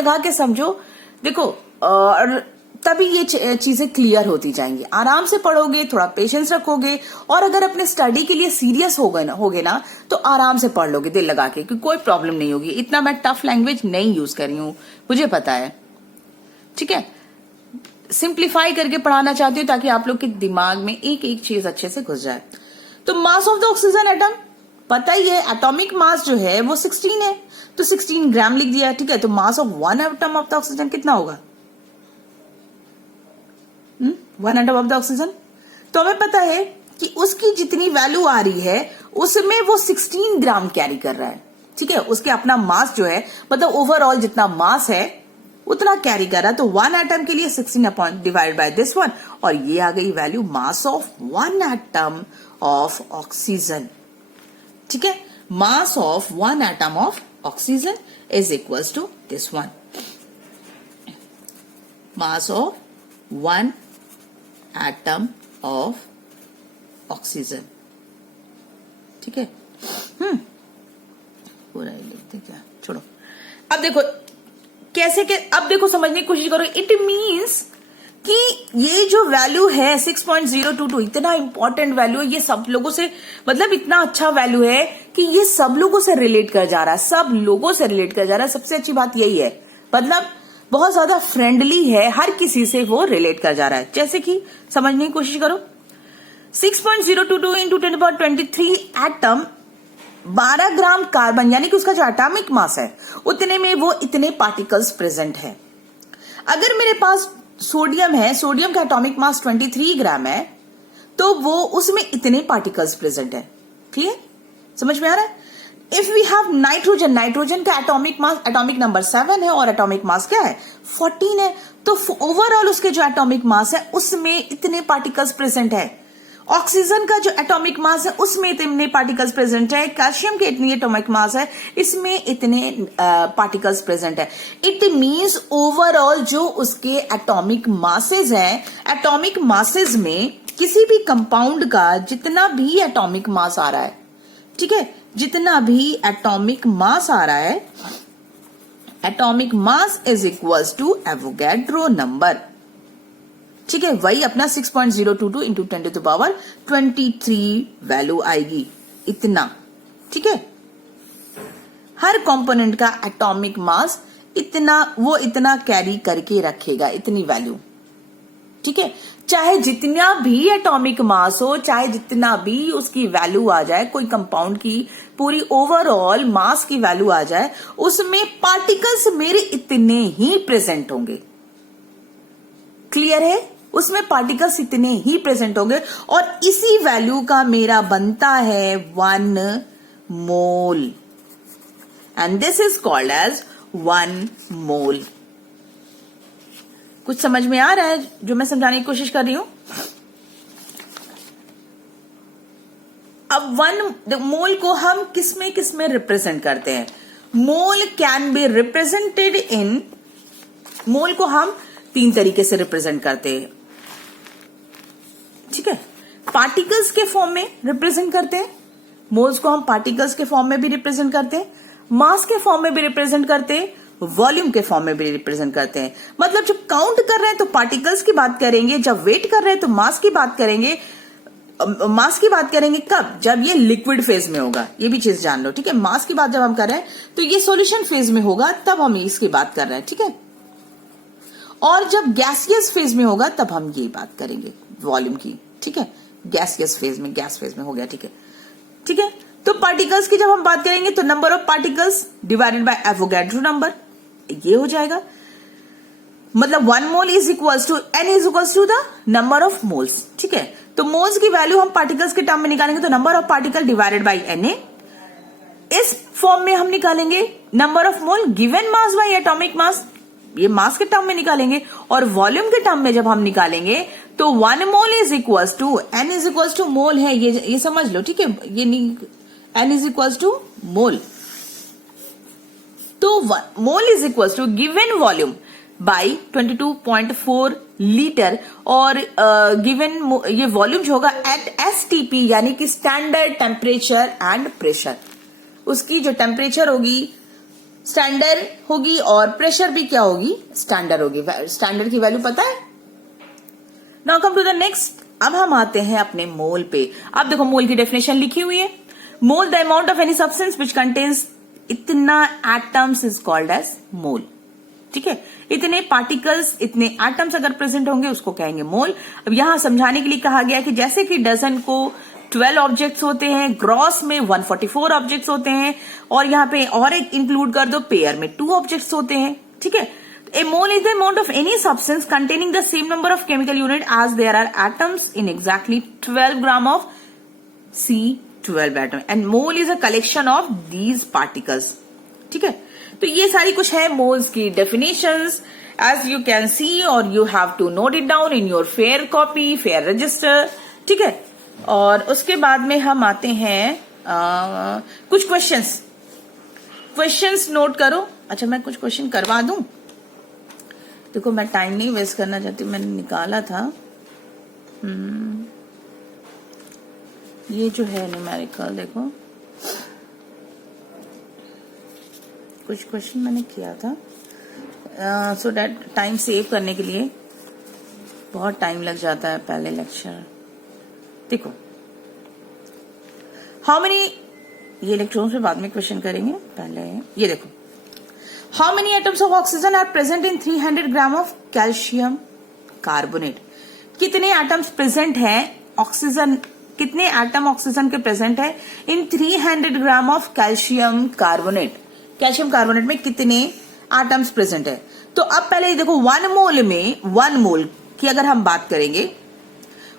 लगा के समझो, देखो, और तभी ये चीजें क्लियर होती जाएंगी। आराम से पढ़ोगे, थोड़ा पेशेंस रखोगे, और अगर अपने स्टडी के लिए सीरियस होगे ना तो आराम से पढ़ लोगे दिल लगा के, क्योंकि कोई प्रॉब्लम नहीं होगी। इतना मैं टफ लैंग्वेज नहीं यूज कर रही हूं, मुझे पता है, ठीक है। सिंप्लीफाई करके पढ़ाना चाहती हूँ ताकि आप लोग के दिमाग में एक एक चीज अच्छे से घुस जाए। तो mass of the oxygen atom पता ही है, एटॉमिक मास जो है वो 16 है, तो 16 ग्राम लिख दिया, ठीक है। तो मास of one atom of the oxygen कितना होगा? One atom of the oxygen, तो हमें पता है कि उसकी जितनी वैल्यू आ रही है उसमें वो 16 ग्राम कैरी कर रहा है, ठीक है। उसके अपना मास जो है, मतलब ओवरऑल जितना मास है उतना कैरी कर रहा है। तो वन एटम के लिए 16 upon divide by this one, और ये आ गई value mass of one atom of oxygen, ठीक है। Mass of one atom of oxygen is equals to this one, mass of one atom of oxygen, ठीक है। पूरा ही लिखते क्या, छोड़ो। अब देखो कैसे के, अब देखो समझने की कोशिश करो। इट मीन्स कि ये जो वैल्यू है 6.022 इतना इंपॉर्टेंट वैल्यू है, ये सब लोगों से, मतलब इतना अच्छा वैल्यू है कि ये सब लोगों से रिलेट कर जा रहा है, सब लोगों से रिलेट कर जा रहा है। सबसे अच्छी बात यही है, मतलब बहुत ज्यादा फ्रेंडली है, हर किसी से वो रिलेट कर जा रहा है। जैसे कि समझने की कोशिश करो, 6.022 इंटू 1023 एटम 12 ग्राम कार्बन, यानी कि उसका जो एटॉमिक मास है उतने में वो इतने पार्टिकल्स प्रेजेंट है। अगर मेरे पास सोडियम है, सोडियम का एटॉमिक मास 23 ग्राम है, तो वो उसमें इतने पार्टिकल्स प्रेजेंट है। क्लियर, समझ में आ रहा है? If we have nitrogen, nitrogen का एटॉमिक मास, एटॉमिक नंबर 7 है और एटॉमिक मास क्या है 14 है, तो ओवरऑल उसके जो एटॉमिक मास है उसमें इतने पार्टिकल्स प्रेजेंट है। ऑक्सीजन का जो एटॉमिक मास है उसमें इतने पार्टिकल्स प्रेजेंट है। कैल्शियम के इतनी एटॉमिक मास है, इसमें इतने पार्टिकल्स प्रेजेंट है। इट मींस ओवरऑल जो उसके एटॉमिक मासेस हैं, एटॉमिक मासेस में किसी भी कंपाउंड का जितना भी एटॉमिक मास आ रहा है, ठीक है, जितना भी एटॉमिक मास आ रहा है, atomic mass is equals to Avogadro number, ठीक है। वही अपना 6.022 इंटू 10⁻23 वैल्यू आएगी, इतना, ठीक है। हर कंपोनेंट का एटॉमिक मास इतना, वो इतना कैरी करके रखेगा, इतनी वैल्यू, ठीक है। चाहे जितना भी एटॉमिक मास हो, चाहे जितना भी उसकी वैल्यू आ जाए, कोई कंपाउंड की पूरी ओवरऑल मास की वैल्यू आ जाए, उसमें पार्टिकल्स मेरे इतने ही प्रेजेंट होंगे। क्लियर है? उसमें पार्टिकल्स इतने ही प्रेजेंट होंगे, और इसी वैल्यू का मेरा बनता है 1 mole, and this is called as 1 mole. कुछ समझ में आ रहा है जो मैं समझाने की कोशिश कर रही हूं? अब 1 मोल को हम किसमें रिप्रेजेंट करते हैं? मोल कैन बी रिप्रेजेंटेड इन, मोल को हम 3 तरीके से रिप्रेजेंट करते हैं, ठीक है। पार्टिकल्स के फॉर्म में रिप्रेजेंट करते हैं, मोल्स को हम पार्टिकल्स के फॉर्म में भी रिप्रेजेंट करते हैं, मास के फॉर्म में भी रिप्रेजेंट करते हैं, वॉल्यूम के फॉर्म में भी रिप्रेजेंट करते हैं। मतलब जब काउंट कर रहे हैं तो पार्टिकल्स की बात करेंगे, जब वेट कर रहे हैं तो मास की बात करेंगे। मास की बात करेंगे कब? जब ये लिक्विड फेज में होगा, ये भी चीज जान लो, ठीक है। मास की बात जब हम कर रहे हैं तो ये सॉल्यूशन फेज में होगा, तब हम इसकी बात कर रहे हैं, ठीक है। और जब गैसियस फेज में होगा तब हम ये बात करेंगे वॉल्यूम की, ठीक है। गैसियस फेज में, गैस फेज में हो गया, ठीक है, ठीक है। तो पार्टिकल्स की जब हम बात करेंगे तो number of particles divided by Avogadro number, ये हो जाएगा। मतलब 1 mole is equals to n is equals to the number of moles, ठीक है। तो मोल्स की वैल्यू हम पार्टिकल्स के टर्म में निकालेंगे तो number of particle divided by Na, इस फॉर्म में हम निकालेंगे number of mole given mass by atomic मास, ये मास के टर्म में निकालेंगे। और वॉल्यूम के टर्म में जब हम निकालेंगे तो 1 mole is equals to n is equals to mole है, ये समझ लो, ठीक है। ये n is equals to mole, तो mole is equals to given volume by 22.4 litre, और गिवन ये वॉल्यूम जो होगा एट STP, यानी कि स्टैंडर्ड टेम्परेचर एंड प्रेशर। उसकी जो टेम्परेचर होगी स्टैंडर्ड होगी और प्रेशर भी क्या होगी, स्टैंडर्ड होगी। स्टैंडर्ड की वैल्यू पता है। Now come to the next. अब हम आते हैं अपने मोल पे। अब देखो मोल की डेफिनेशन लिखी हुई है। मोल the amount of any substance which contains इतना एटम्स इज कॉल्ड एज मोल। ठीक है, इतने पार्टिकल्स, इतने एटम्स अगर प्रेजेंट होंगे उसको कहेंगे मोल। अब यहां समझाने के लिए कहा गया कि जैसे कि डजन को 12 ऑब्जेक्ट्स होते हैं, ग्रॉस में 144 ऑब्जेक्ट्स होते हैं, और यहां पे और एक इंक्लूड कर दो, पेयर में 2 ऑब्जेक्ट्स होते हैं। ठीक है, a mole is the amount of any substance containing the same number of chemical unit as there are atoms in exactly 12 gram of C12 atom, and mole is a collection of these particles. ठीक है, तो ये सारी कुछ है moles की definitions, as you can see, और you have to note it down in your fair copy, fair register. ठीक है, और उसके बाद में हम आते हैं कुछ क्वेश्चंस नोट करो। अच्छा, मैं कुछ क्वेश्चन करवा दूं। देखो, मैं टाइम नहीं वेस्ट करना चाहती, मैंने निकाला था ये जो है न्यूमेरिकल। देखो, कुछ क्वेश्चन मैंने किया था सो दैट टाइम सेव करने के लिए। बहुत टाइम लग जाता है पहले लेक्चर। देखो, हाउ मेनी, ये इलेक्ट्रॉन्स पे बाद में क्वेश्चन करेंगे, पहले ये देखो। How many atoms of oxygen are present in 300 gram of calcium carbonate. कितने एटम्स प्रेजेंट हैं ऑक्सीजन, कितने एटम ऑक्सीजन के प्रेजेंट है in 300 gram of calcium carbonate. Calcium carbonate में कितने एटम्स प्रेजेंट है। तो अब पहले ये देखो, 1 मोल में, 1 मोल की अगर हम बात करेंगे,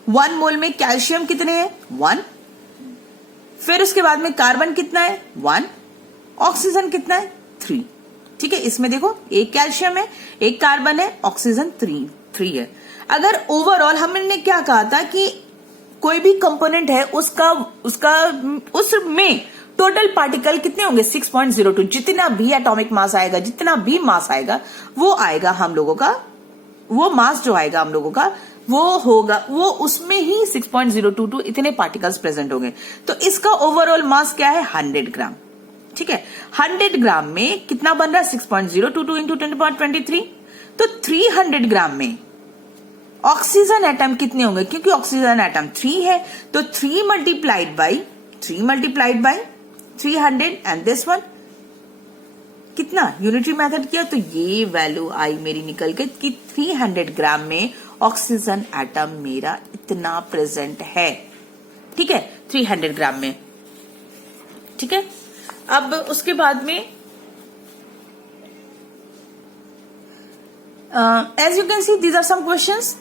1 मोल में कैल्शियम कितने हैं, 1। फिर उसके बाद में कार्बन कितना है, 1। ऑक्सीजन कितना है, 3। ठीक है, इसमें देखो एक कैल्शियम है, एक कार्बन है, ऑक्सीजन 3 है। अगर ओवरऑल हमने क्या कहा था कि कोई भी कंपोनेंट है उसमें टोटल पार्टिकल कितने होंगे, 6.02। जितना भी एटॉमिक मास आएगा, जितना भी मास आएगा, वो आएगा हम लोगों का, वो मास जो आएगा हम लोगों का वो होगा, वो उसमें ही 6.022 इतने पार्टिकल्स प्रेजेंट होंगे। तो इसका ओवरऑल मास क्या है, 100 ग्राम। ठीक है, 100 ग्राम में कितना बन रहा है, 6.022 इंटू 10⁻23। तो 300 ग्राम में ऑक्सीजन एटम कितने होंगे, क्योंकि ऑक्सीजन एटम 3 है, तो 3 multiplied by 300 and this one कितना, यूनिटरी मेथड किया तो ये वैल्यू आई मेरी निकल के कि 300 ग्राम में ऑक्सीजन एटम मेरा इतना प्रेजेंट है। ठीक है, 300 ग्राम में। ठीक है, अब उसके बाद में as you can see these are some questions.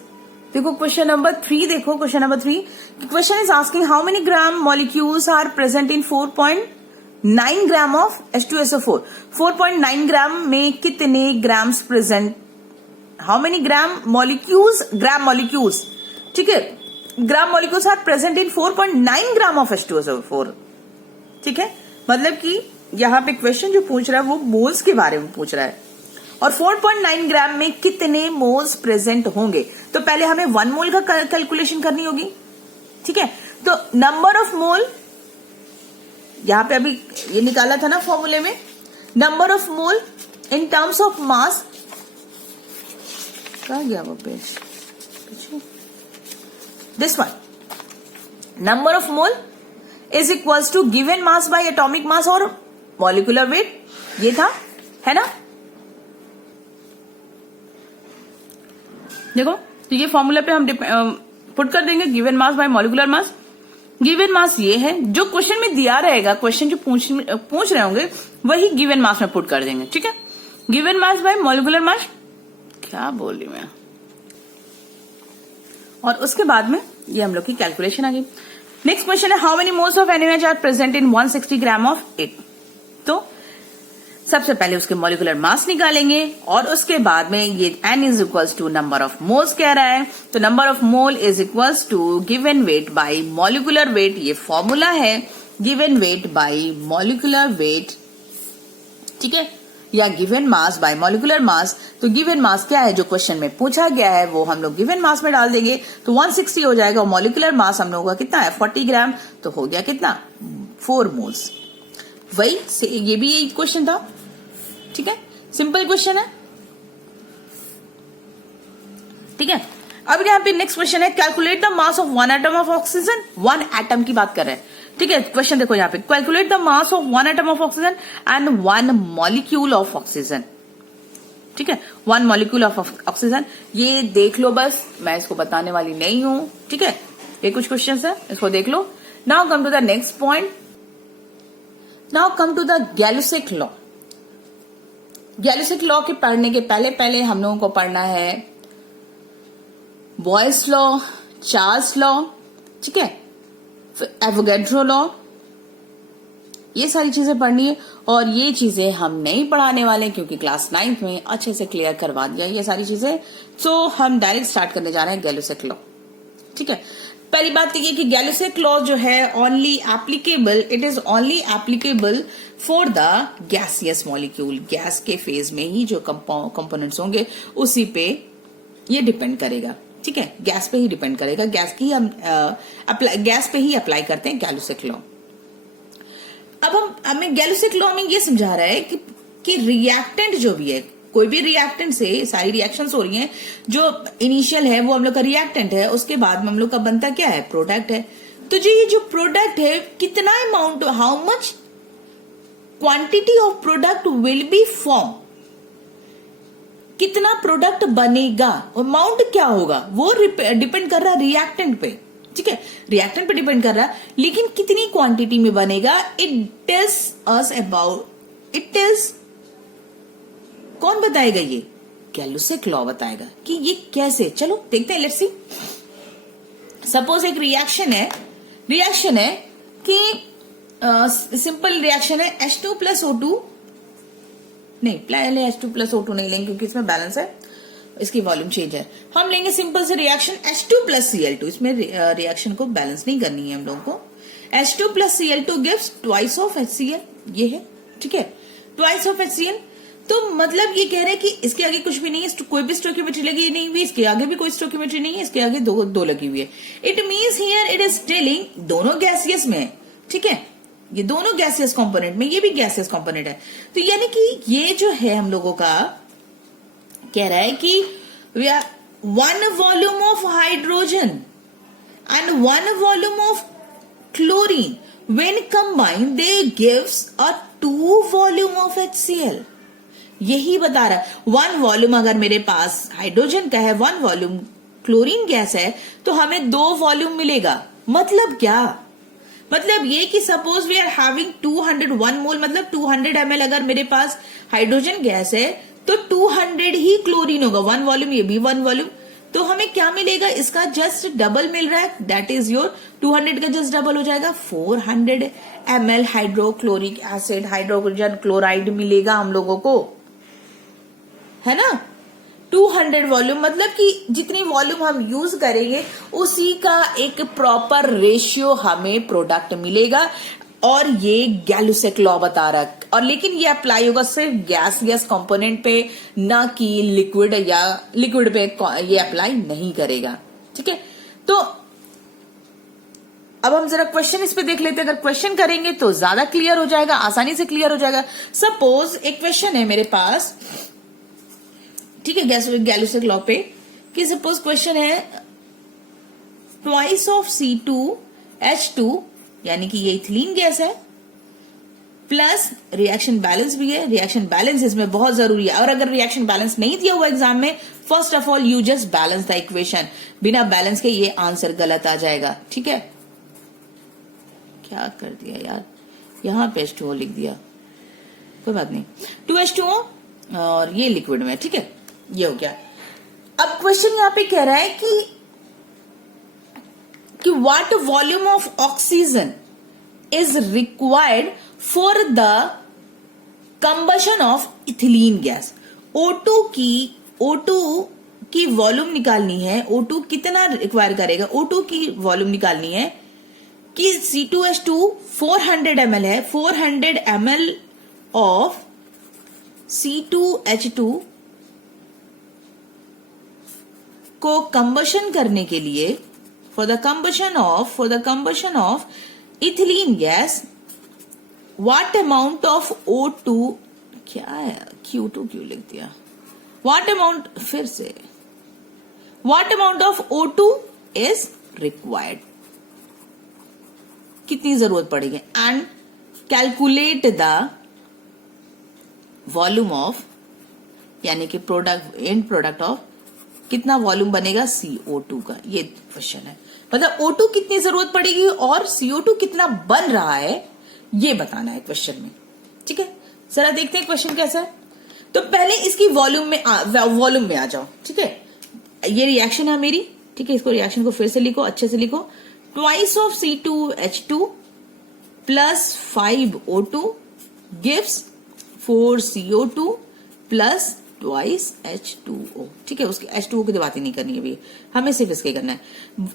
देखो क्वेश्चन नंबर 3, देखो question number 3, question is asking how many gram molecules are present in 4.9 gram of H2SO4। 4.9 gram में कितने grams present, how many gram molecules. ठीक है, gram molecules are present in 4.9 gram of H2SO4। ठीक है, मतलब कि यहां पे क्वेश्चन जो पूछ रहा है वो मोल्स के बारे में पूछ रहा है, और 4.9 ग्राम में कितने मोल्स प्रेजेंट होंगे। तो पहले हमें 1 मोल का कैलकुलेशन करनी होगी। ठीक है, तो नंबर ऑफ मोल यहां पे अभी ये निकाला था ना फॉर्मूले में, number of mole in terms of mass, कहा गया वो page, this one, number of mole is equals to given mass by atomic mass और मॉलिक्यूलर वेट, ये था, है ना। देखो, तो ये फॉर्मूला पे हम पुट कर देंगे, given mass by molecular mass. Given mass ये है जो क्वेश्चन में दिया रहेगा, क्वेश्चन जो पूछ रहे होंगे वही गिवन मास में पुट कर देंगे। ठीक है, गिवन मास बाय मॉलिक्यूलर मास, क्या बोल रही मैं। और उसके बाद में ये हम लोग की कैलकुलेशन आ गई। नेक्स्ट क्वेश्चन है how many moles of NaOH are present in 160 gram of it. तो सबसे पहले उसके मॉलिक्यूलर मास निकालेंगे और उसके बाद में ये N is equals to number of moles कह रहा है, तो number of mole is equals to given weight by molecular weight. ये फॉर्मूला है, given weight by molecular weight. ठीक है, या given mass by molecular mass. तो गिवन मास क्या है जो क्वेश्चन में पूछा गया है वो हम लोग गिवन मास में डाल देंगे, तो 160 हो जाएगा। और मॉलिक्यूलर मास हम लोगों का कितना है, 40 ग्राम, तो हो गया कितना, 4 मोल्स। वही से ये भी यही क्वेश्चन था, ठीक है, सिंपल क्वेश्चन है। ठीक है, अब यहाँ पे नेक्स्ट क्वेश्चन है, calculate the mass of one atom of oxygen. One atom की बात कर रहे हैं, ठीक है। क्वेश्चन देखो यहाँ पे, calculate the mass of one atom of oxygen and one molecule of oxygen. ठीक है, वन मॉलिक्यूल ऑफ ऑक्सीजन, ये देख लो बस, मैं इसको बताने वाली नहीं हूं। ठीक है, ये कुछ क्वेश्चन है, इसको देख लो। Now come to the next point, now come to the Gay Lussac law. Gay Lussac law के पढ़ने के पहले पहले हम लोगों को पढ़ना है बॉयल्स लॉ, चार्ल्स लॉ, ठीक है, फिर एवोगैड्रो लॉ, ये सारी चीजें पढ़नी है। और ये चीजें हम नहीं पढ़ाने वाले क्योंकि क्लास 9th में अच्छे से क्लियर करवा दिया ये सारी चीजें। सो हम डायरेक्ट स्टार्ट करने जा रहे हैं गैलुसिक लॉ। ठीक है, पहली बात तो ये कि गैलुसिक लॉ जो है only applicable, it is only applicable for the gaseous molecule. Gas के फेज में ही जो कंपोनेंट्स होंगे उसी पे ये डिपेंड करेगा। ठीक है, गैस पे ही डिपेंड करेगा, गैस की हम गैस पे ही अप्लाई करते हैं गैलुसिक लॉ। अब हमें गैलुसिक लॉ में ये समझा रहा है कि रिएक्टेंट जो भी है, कोई भी रिएक्टेंट से सारी रिएक्शंस हो रही हैं, जो इनिशियल है वो हम लोग का रिएक्टेंट है, उसके बाद में हम लोग का बनता क्या है, प्रोडक्ट है। तो जो ये जो प्रोडक्ट है, कितना amount, how much quantity of product will be form, कितना प्रोडक्ट बनेगा, अमाउंट क्या होगा, वो डिपेंड कर रहा है रिएक्टेंट पे। ठीक है, रिएक्टेंट पे डिपेंड कर रहा है, लेकिन कितनी क्वांटिटी में बनेगा, it tells us about, it tells, कौन बताएगा, ये गैलुसिक लॉ बताएगा कि ये कैसे। चलो देखते हैं, लेट्स सी। सपोज एक रिएक्शन है कि सिंपल रिएक्शन है H2 प्लस O2, नहीं पहले H2 प्लस O2 नहीं लेंगे क्योंकि इसमें बैलेंस है, इसकी वॉल्यूम चेंज है। हम लेंगे सिंपल से रिएक्शन H2 प्लस Cl2, इसमें रिएक्शन को बैलेंस नहीं करनी है हम लोगों को। H2 plus Cl2 gives twice of HCl, ये है। ठीक है, ट्वाइस ऑफ HCl, तो मतलब ये कह रहे हैं कि इसके आगे कुछ भी नहीं है, कोई भी स्टोइकियोमेट्री लगी नहीं हुई, इसके आगे भी कोई स्टोइकियोमेट्री नहीं है, इसके आगे दो लगी हुई है। It means here it is telling दोनों गैसियस में। ठीक है, ये दोनों गैसियस कंपोनेंट में, ये भी गैसियस कंपोनेंट है। तो यानी कि ये जो है हम लोगों का कह रहा है कि one volume of hydrogen and one volume of chlorine when combined they gives a 2 volume of HCl। यही बता रहा है, 1 वॉल्यूम अगर मेरे पास हाइड्रोजन का है, 1 वॉल्यूम क्लोरीन गैस है, तो हमें 2 वॉल्यूम मिलेगा। मतलब क्या, मतलब ये कि सपोज वी आर हैविंग 201 मोल, मतलब 200 ml अगर मेरे पास हाइड्रोजन गैस है तो 200 ही क्लोरीन होगा, 1 वॉल्यूम, ये भी 1 वॉल्यूम। तो हमें क्या मिलेगा, इसका जस्ट डबल मिल रहा है, दैट इज योर 200 का जस्ट डबल हो जाएगा, 400 ml hydrochloric acid, hydrogen chloride मिलेगा हम लोगों को, है ना। 200 वॉल्यूम, मतलब कि जितनी वॉल्यूम हम यूज करेंगे उसी का एक प्रॉपर रेशियो हमें प्रोडक्ट मिलेगा। और ये गैलुसिक लॉ बता रहा है, और लेकिन ये अप्लाई होगा सिर्फ गैस कंपोनेंट पे, ना कि लिक्विड, या लिक्विड पे ये अप्लाई नहीं करेगा। ठीक है, तो अब हम जरा क्वेश्चन इस पे देख लेते हैं। अगर क्वेश्चन करेंगे तो ज्यादा क्लियर हो जाएगा, आसानी से क्लियर हो जाएगा। सपोज एक क्वेश्चन है मेरे पास, ठीक है, गैलुसिक लॉ पे, कि सपोज क्वेश्चन है ट्वाइस ऑफ C2H2, यानी कि ये इथिलीन गैस है, प्लस रिएक्शन बैलेंस भी है। रिएक्शन बैलेंस इसमें बहुत जरूरी है, और अगर रिएक्शन बैलेंस नहीं दिया हुआ एग्जाम में, first of all you just balance the equation, बिना बैलेंस के ये आंसर गलत आ जाएगा। ठीक है, क्या कर दिया यार, यहां पे H2O लिख दिया, कोई बात नहीं, 2H2O और ये लिक्विड में। ठीक है, ये हो गया। अब क्वेश्चन यहां पे कह रहा है कि what volume of oxygen is required for the combustion of ethylene gas. O2 की वॉल्यूम निकालनी है, O2 कितना रिक्वायर करेगा, O2 की वॉल्यूम निकालनी है कि C2H2 400 ml है, 400 ml ऑफ C2H2 को कंबशन करने के लिए, for the combustion of ethylene gas, what amount of O2 क्या है, Q2 क्यों लिख दिया? व्हाट अमाउंट, फिर से what amount of O2 is required, कितनी जरूरत पड़ेगी, and calculate the volume of, यानी कि प्रोडक्ट, एंड प्रोडक्ट ऑफ कितना वॉल्यूम बनेगा CO2 का। ये क्वेश्चन है, मतलब O2 कितनी जरूरत पड़ेगी और CO2 कितना बन रहा है, ये बताना है क्वेश्चन में। ठीक है, जरा देखते हैं क्वेश्चन कैसा है। तो पहले इसकी वॉल्यूम में आ जाओ। ठीक है, ये रिएक्शन है मेरी। ठीक है, इसको रिएक्शन को फिर से लिखो, अच्छे से लिखो। Twice of C2H2 plus 5O2 gives 4CO2 plus twice H2O। ठीक है, उसकी H2O की बातें नहीं करनी है अभी, हमें सिर्फ इसके करना है।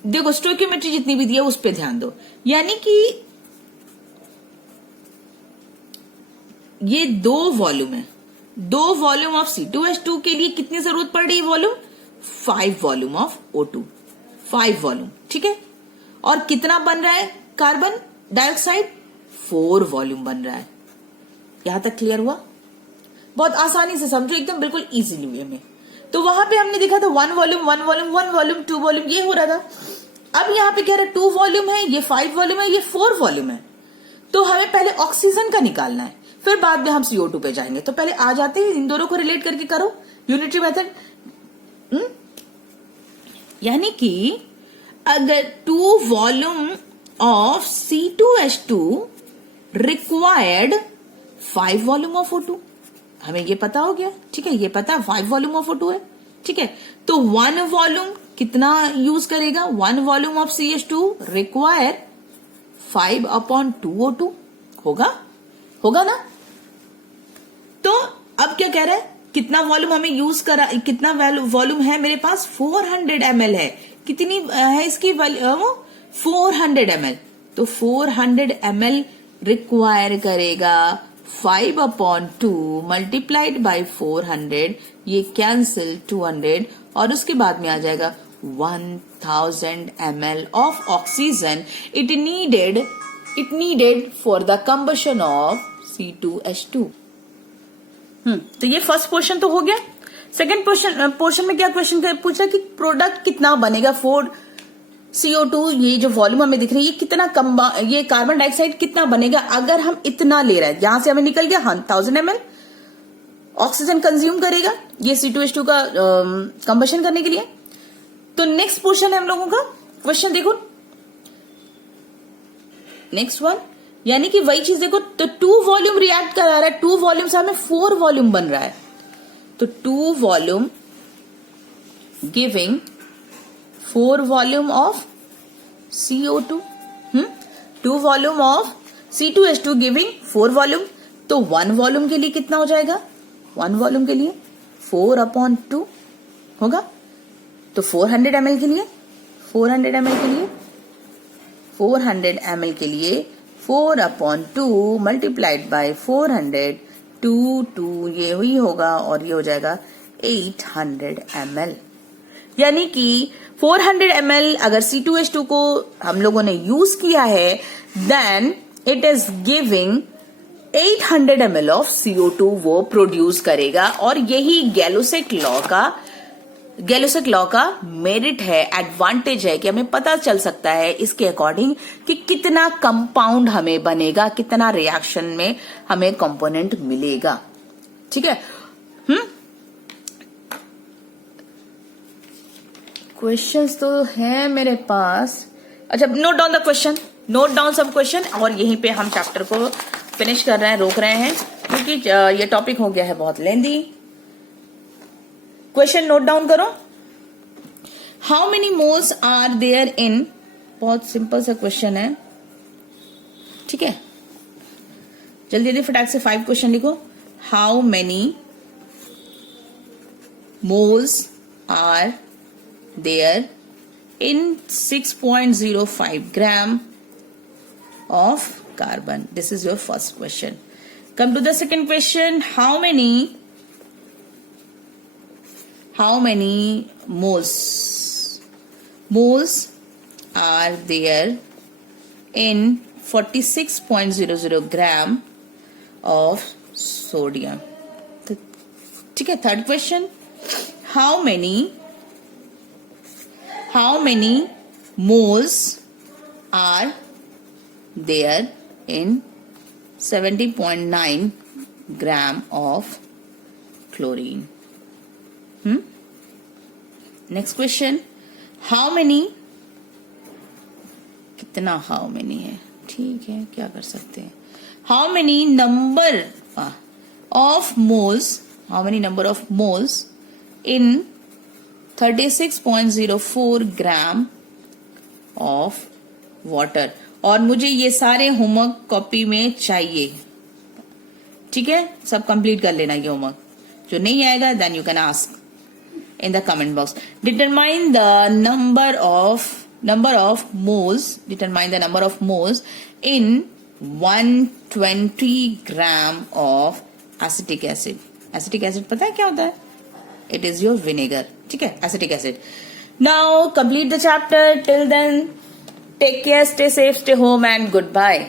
देखो स्टोइकियोमेट्री जितनी भी दी है उस पर ध्यान दो, यानी कि ये दो वॉल्यूम है, दो वॉल्यूम ऑफ C2H2 के लिए कितनी जरूरत पड़ रही है volume, 5 volume of O2, 5 volume. ठीक है, और कितना बन रहा है कार्बन डाइऑक्साइड, 4 वॉल्यूम बन रहा है। यहां तक क्लियर हुआ? बहुत आसानी से समझो, एकदम बिल्कुल इजीली वे में। तो वहां पे हमने देखा था 1 वॉल्यूम 1 वॉल्यूम 1 वॉल्यूम 2 वॉल्यूम, ये हो रहा था। अब यहाँ पे कह रहा है 2 वॉल्यूम है, ये 5 वॉल्यूम है, ये 4 वॉल्यूम है। तो हमें पहले ऑक्सीजन का निकालना है, फिर बाद में हम CO2 पे जाएंगे। तो पहले आ जाते हैं, इन दोनों को रिलेट करके करो यूनिटरी मेथड। यानी कि अगर 2 volume of C2H2 required 5 volume of O2, हमें ये पता हो गया। ठीक है, ये पता है 5 वॉल्यूम ऑफ O2 है। ठीक है, तो 1 वॉल्यूम कितना यूज करेगा, 1 volume of CH2 require 5/2 O2 होगा ना। तो अब क्या कह रहा है, कितना वॉल्यूम हमें यूज करा, कितना वॉल्यूम है मेरे पास, 400 ml है। कितनी है इसकी वो 400 ml, तो 400 ml रिक्वायर करेगा 5/2 मल्टीप्लाइड बाई 400, ये कैंसिल 200, और उसके बाद में आ जाएगा 1000 ml of oxygen it needed for the combustion of C2H2। तो ये फर्स्ट पोर्शन तो हो गया। सेकंड पोर्शन में क्या क्वेश्चन पूछा कि प्रोडक्ट कितना बनेगा 4CO2, ये जो वॉल्यूम हमें दिख रही है, ये कितना ये कार्बन डाइऑक्साइड कितना बनेगा अगर हम इतना ले रहे हैं। यहां से हमें निकल गया 1000 ml ऑक्सीजन कंज्यूम करेगा ये C2H2 का कंबशन करने के लिए। तो नेक्स्ट पोर्शन है हम लोगों का, क्वेश्चन देखो नेक्स्ट वन, यानी कि वही चीज देखो। तो 2 वॉल्यूम रिएक्ट करा रहा है, 2 वॉल्यूम से हमें 4 वॉल्यूम बन रहा है। तो 2 volume giving 4 volume of CO2, 2 volume of C2H2 giving 4 volume. तो 1 वॉल्यूम के लिए कितना हो जाएगा, 1 वॉल्यूम के लिए 4/2 होगा। तो 400 ml के लिए 400 ml के लिए 400 ml के लिए 4/2 मल्टीप्लाइड बाय 400 2 ये हुई होगा, और ये हो जाएगा 800 ml। यानी कि 400 ml अगर C2H2 को हम लोगों ने यूज किया है, then it is giving 800 ml of CO2 वो प्रोड्यूस करेगा। और यही गैलोसेक लॉ का मेरिट है, एडवांटेज है कि हमें पता चल सकता है इसके अकॉर्डिंग कि कितना कंपाउंड हमें बनेगा, कितना रिएक्शन में हमें कंपोनेंट मिलेगा। ठीक है, क्वेश्चंस तो है मेरे पास। अच्छा, note down the question, note down सब क्वेश्चन, और यहीं पे हम चैप्टर को फिनिश कर रहे हैं, रोक रहे हैं क्योंकि ये टॉपिक हो गया है बहुत लेंदी। क्वेश्चन नोट डाउन करो। How many moles are there in, बहुत सिंपल सा क्वेश्चन है। ठीक है, जल्दी जल्दी फटाक से 5 क्वेश्चन लिखो। How many moles are there in 6.05 gram of carbon. This is your first question. Come to the second question. How many moles are there in 46.00 gram of sodium? ठीक है. Third question, how many moles are there in 70.9 gram of chlorine. Next question, how many है, ठीक है, क्या कर सकते हैं. how many number of moles in 36.04 gram of water. और मुझे ये सारे होमवर्क कॉपी में चाहिए. ठीक है, सब कंप्लीट कर लेना ये होमवर्क. जो नहीं आएगा then you can ask in the comment box. Determine the number of moles in 120 gram of acetic acid. Acetic acid पता है क्या होता है? It is your vinegar. ठीक है, acetic acid. Now complete the chapter. Till then, take care, stay safe, stay home, and goodbye.